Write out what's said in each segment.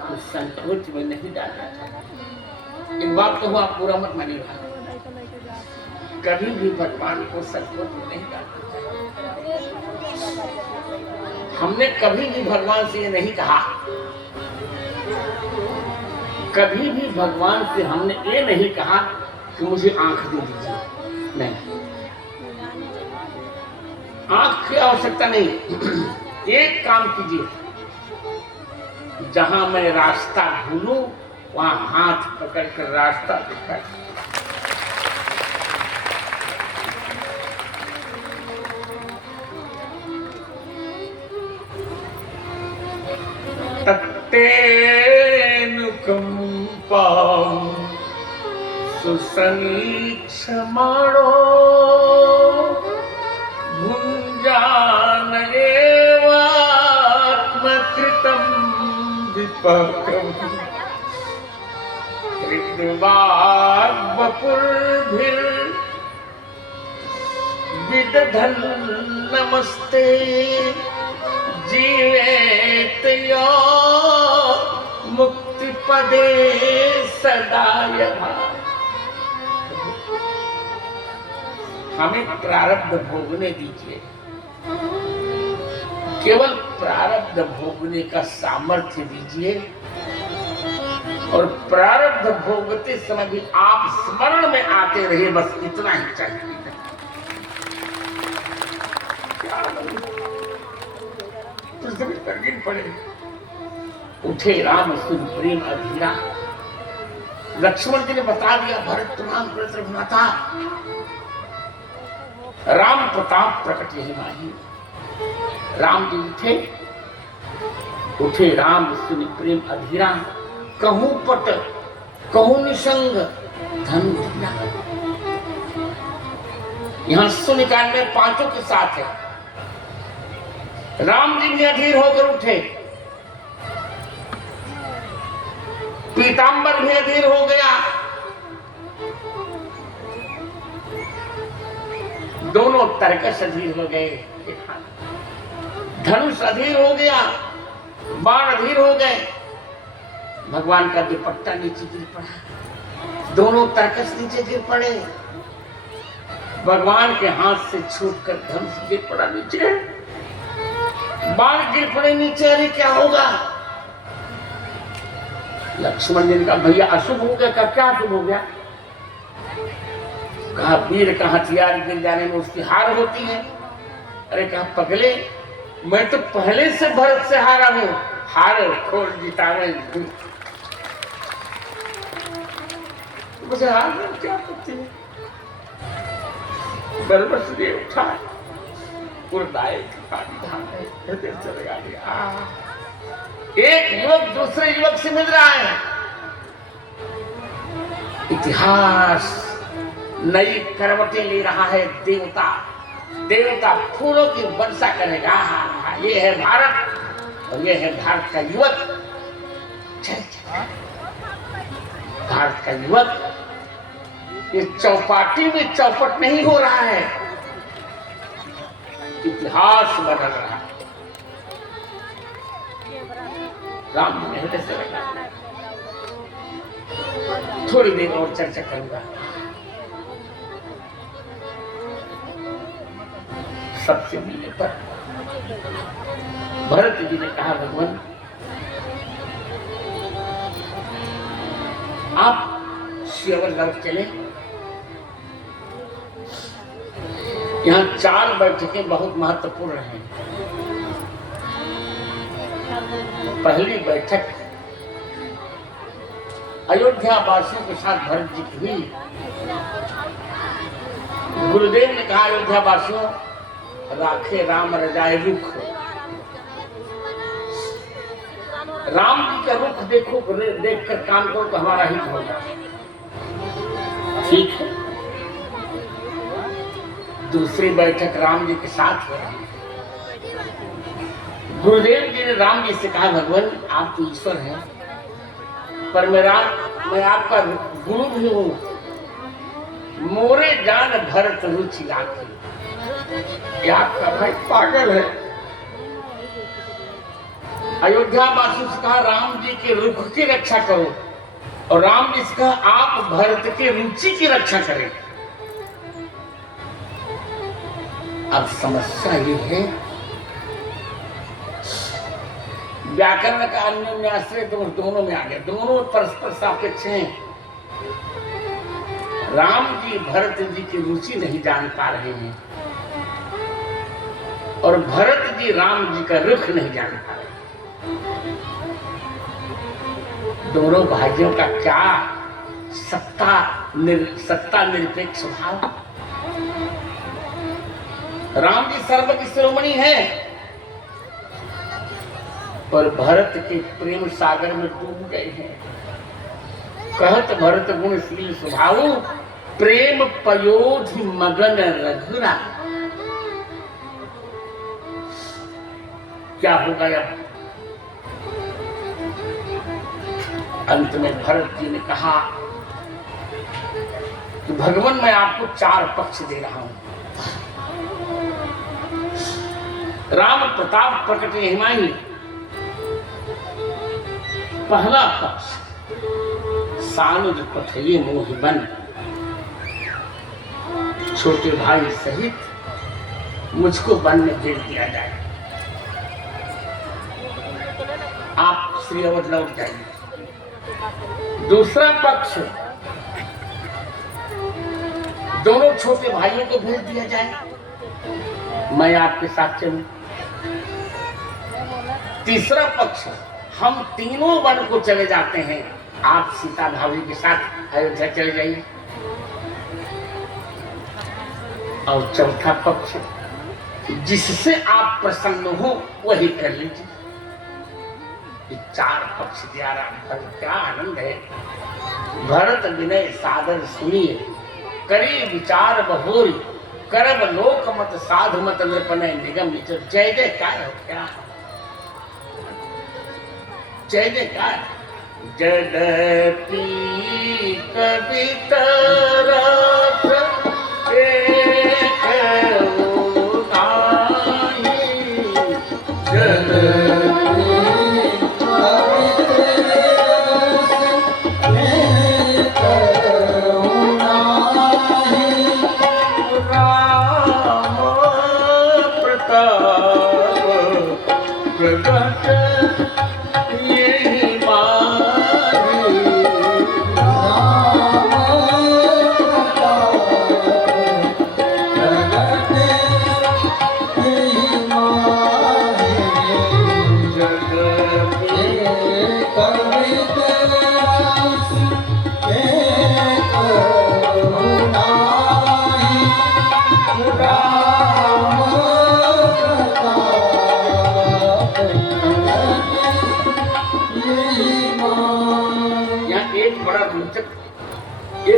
को संकोच में नहीं डालना था। एक बात तो हुआ, पूरा मत मानिएगा, कभी भी भगवान को संकोच में नहीं डालना चाहिए। हमने कभी भी भगवान से ये नहीं कहा, कभी भी भगवान से हमने ये नहीं कहा कि मुझे आंख दे दीजिए, नहीं, आंख की आवश्यकता नहीं। एक काम कीजिए, जहां मैं रास्ता भूलूं वहां हाथ पकड़कर रास्ता दिखाए। तत्तेनुकंपां सुसमीक्षमाणो भुञ्जान एवात्मकृतं विपाकम् हृद्वाग्वपुर्भिर्विदधन् नमस्ते जीवेत यो मुक्तिपदे सदा यथा। हमें प्रारब्ध भोगने दीजिए, केवल प्रारब्ध भोगने का सामर्थ्य दीजिए, और प्रारब्ध भोगते समय भी आप स्मरण में आते रहिए, बस इतना ही चाहिए। तरकीब पड़े। उठे राम सुन प्रेम अधीरा। लक्ष्मण जी ने बता दिया, भरत तुम्हारा प्रति माता, राम प्रताप प्रकट यही माही। राम जी उठे राम सुन प्रेम अधीरा, कहूं पट कहूं निसंग धन धीरा। यहां सुनिकाल में पांचों के साथ है। राम जी भी अधीर होकर उठे, पीतांबर भी अधीर हो गया, दोनों तरकश अधीर हो गए, धनुष अधीर हो गया, बाण अधीर हो गए, भगवान का दुपट्टा नीचे गिर पड़ा, दोनों तरकश नीचे गिर पड़े, भगवान के हाथ से छूटकर धनुष गिर पड़ा नीचे, बाण गिर पड़े नीचे। अरे क्या होगा? लक्ष्मण जी ने कहा, भैया अशुभ हो गया। क्या अशुभ हो गया? कहा, वीर का हथियार गिर जाने में उसकी हार होती है। अरे कहा, पगले, मैं तो पहले से भरत से हारा हूं, हारे खोल जितावे मुझे हार में क्या करती है? बरबर से उठा, चलेगा। एक युवक दूसरे युवक से मिल रहा है, इतिहास नई करवटें ले रहा है। देवता देवता फूलों की वर्षा करेगा। ये है भारत, और ये है भारत का युवक। भारत का युवक ये चौपाटी में चौपट नहीं हो रहा है, इतिहास बदल रहा है। राम ने हृदय से लगा, थोड़ी देर और चर्चा करूंगा। सबसे मिलने पर भरत जी ने कहा, भगवान आप श्योर लौट चले। यहाँ 4 बैठकें बहुत महत्वपूर्ण हैं। पहली बैठक अयोध्या वासियों के साथ भरत जी की हुई। गुरुदेव ने कहा, अयोध्या वासियों, राखे राम रजाए रुख। राम जी का रुख देखो, देखकर काम करो तो हमारा हित होगा। ठीक है। दूसरी बैठक राम जी के साथ हो रही। गुरुदेव जी ने राम जी से कहा, भगवान आप तो ईश्वर हैं, पर मैं आपका गुरु भी हूं। मोरे जान भरत रुचि राखी। आपका भाई पागल है, अयोध्या वासियों से कहा राम जी के रुख की रक्षा करो, और राम जी से कहा आप भरत के रुचि की रक्षा करें। अब समस्या ये है, व्याकरण का अन्योन्य आश्रय दोनों में आ गया, दोनों परस्पर सापेक्ष हैं। राम जी भरत जी की रुचि नहीं जान पा रहे हैं, और भरत जी राम जी का रुख नहीं जान पा रहे। दोनों भाइयों का क्या सत्ता निरपेक्ष भाव। राम जी सर्व की शिरोमणि है, पर भरत के प्रेम सागर में डूब गए हैं। कहत भरत गुणशील स्वभाव, प्रेम पयोधि मगन रघुरा। क्या होगा अब? अंत में भरत जी ने कहा कि भगवान मैं आपको 4 पक्ष दे रहा हूं। राम प्रताप प्रकट हिमाई। पहला पक्ष, सानुज पठिए मोहिबन, छोटे भाई सहित मुझको वन में भेज दिया जाए, आप श्री अवध लौट जाइए। दूसरा पक्ष, दोनों छोटे भाइयों को भेज दिया जाए, मैं आपके साथ चलूं। तीसरा पक्ष, हम तीनों वन को चले जाते हैं, आप सीता भाभी के साथ अयोध्या चले जाइए। और चौथा पक्ष, जिससे आप प्रसन्न हो वही कर लीजिए। 4 पक्ष दिया राम। क्या आनंद है। भरत विनय सादर सुनिए, करी विचार बहुल, करब लोक मत साधु मत नृपनय निगम निचर। जय जयकार हो। क्या जय जयकार। जदपि कविता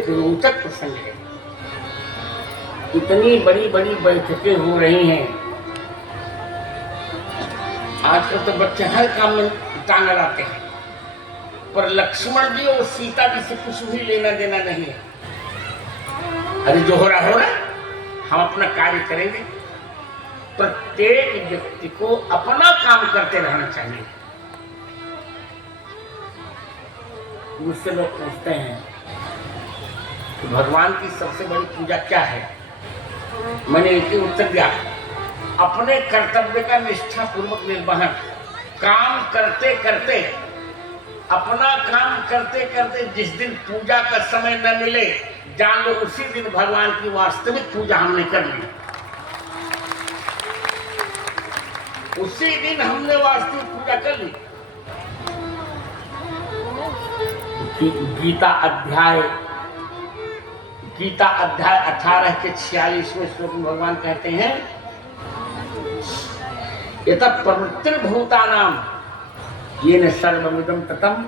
रोचक प्रसंग है। इतनी बड़ी बड़ी बैठकें हो रही हैं, आजकल तो बच्चे हर काम में टांग लाते हैं, पर लक्ष्मण जी और सीता जी से कुछ भी लेना देना नहीं है। अरे जो हो रहा हम अपना कार्य करेंगे। प्रत्येक व्यक्ति को अपना काम करते रहना चाहिए। मुझसे लोग पूछते हैं कि भगवान की सबसे बड़ी पूजा क्या है? मैंने एक ही उत्तर दिया, अपने कर्तव्य का निष्ठा पूर्वक निर्वहन। काम करते करते, अपना काम करते करते जिस दिन पूजा का समय न मिले, जान लो उसी दिन भगवान की वास्तविक पूजा हमने कर ली। उसी दिन हमने वास्तविक पूजा कर ली। गीता अध्याय 18 के 46वें श्लोक में भगवान कहते हैं, यत प्रवृत्तिर्भूतानां येन सर्वमिदं ततं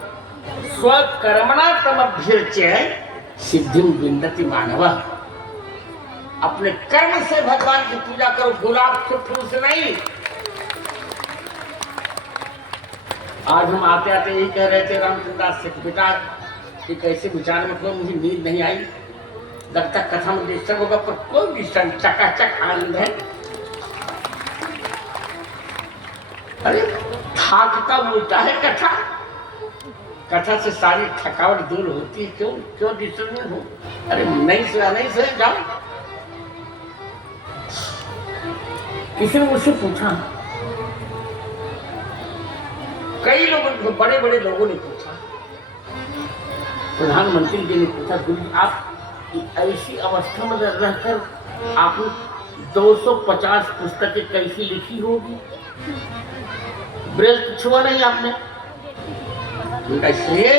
स्वकर्मणा तमभ्यर्च्य सिद्धिं विन्दति मानवः। अपने कर्म से भगवान की पूजा करो, गुलाब के फूल से नहीं। आज हम आते आते यही कह रहे थे रामचंद्र दास से, बेटा कि कैसे विचार में कोई मुझे नींद नहीं आई, लगता कथा में डिस्टर्ब होगा, पर कोई डिस्टर्ब, चकाचक आनंद है। अरे थाकता बोलता है कथा, कथा से सारी थकावट दूर होती है। क्यों क्यों डिस्टर्ब हो? अरे नहीं सोया जाओ। किसी ने मुझसे पूछा, कई लोगों, बड़े बड़े लोगों ने पूछा, प्रधानमंत्री जी ने पूछा, गुरु जी आप ऐसी अवस्था में रहकर आपने 250 पुस्तकें कैसी लिखी होगी, ब्रेल छुआ नहीं आपने? इसलिए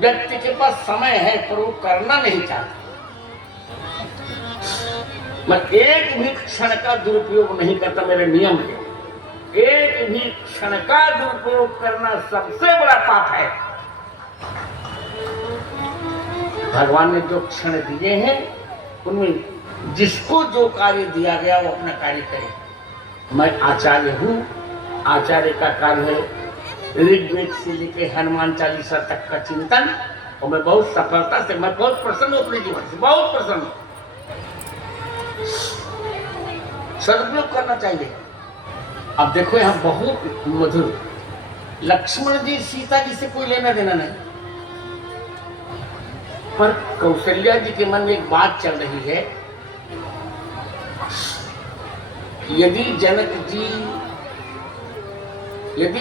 व्यक्ति के पास समय है पर वो करना नहीं चाहता। मैं एक भी क्षण का दुरुपयोग नहीं करता, मेरे नियम है। एक भी क्षण का दुरुपयोग करना सबसे बड़ा पाप है। भगवान ने जो क्षण दिए हैं उनमें जिसको जो कार्य दिया गया वो अपना कार्य करे। मैं आचार्य हूँ, आचार्य का कार्य है ऋग्वेद से लेकर हनुमान चालीसा तक का चिंतन, और मैं बहुत सफलता से, मैं बहुत प्रसन्न हूँ अपने जीवन से, बहुत प्रसन्न हूँ। सदुपयोग करना चाहिए। अब देखो यहाँ बहुत मधुर, लक्ष्मण जी सीता जी से कोई लेना देना नहीं, पर कौशल्या जी के मन में एक बात चल रही है, यदि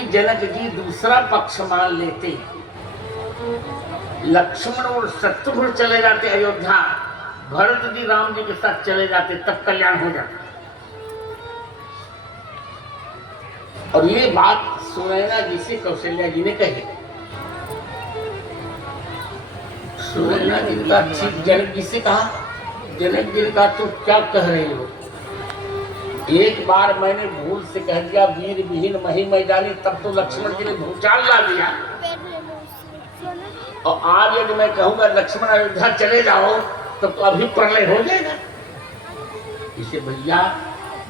जनक जी दूसरा पक्ष मान लेते, लक्ष्मण और शत्रुघ्न चले जाते अयोध्या, भरत जी राम जी के साथ चले जाते, तब कल्याण हो जाता। और ये बात सुनैना जी से कौशल्या जी ने कही। सुनैना जी का ठीक जनक जी से कहा, जनक जी ने कहा तो क्या कह रही हो? एक बार मैंने भूल से कह दिया वीर विहीन मही मैदानी, तब तो लक्ष्मण जी ने भूचाल ला दिया, और आज यदि मैं कहूंगा लक्ष्मण अयोध्या चले जाओ तब तो अभी प्रलय हो जाएगा। इसे भैया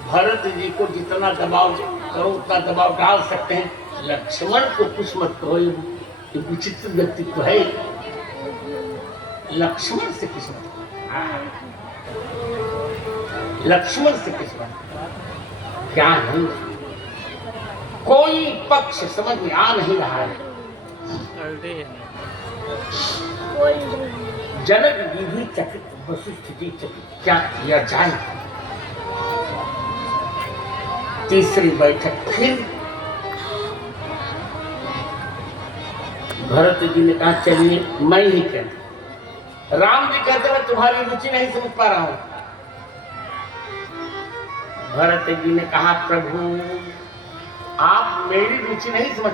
भरत जी को जितना दबाव करो उतना दबाव डाल सकते हैं, लक्ष्मण को कुछ मत कहो, ये विचित्र व्यक्तित्व है, लक्ष्मण से कुछ मत कहो, लक्ष्मण से कुछ मत कहो। क्या नहीं, कोई पक्ष समझ में आ नहीं रहा है। जनक जी भी चकित, वसुस्थिति चकित, क्या किया जाए। तीसरी बैठक फिर भरत जी ने कहा चलिए मैं ही कहता। राम जी कहते मैं तुम्हारी रुचि नहीं समझ पा रहा हूं। भरत जी ने कहा प्रभु आप मेरी रुचि नहीं समझ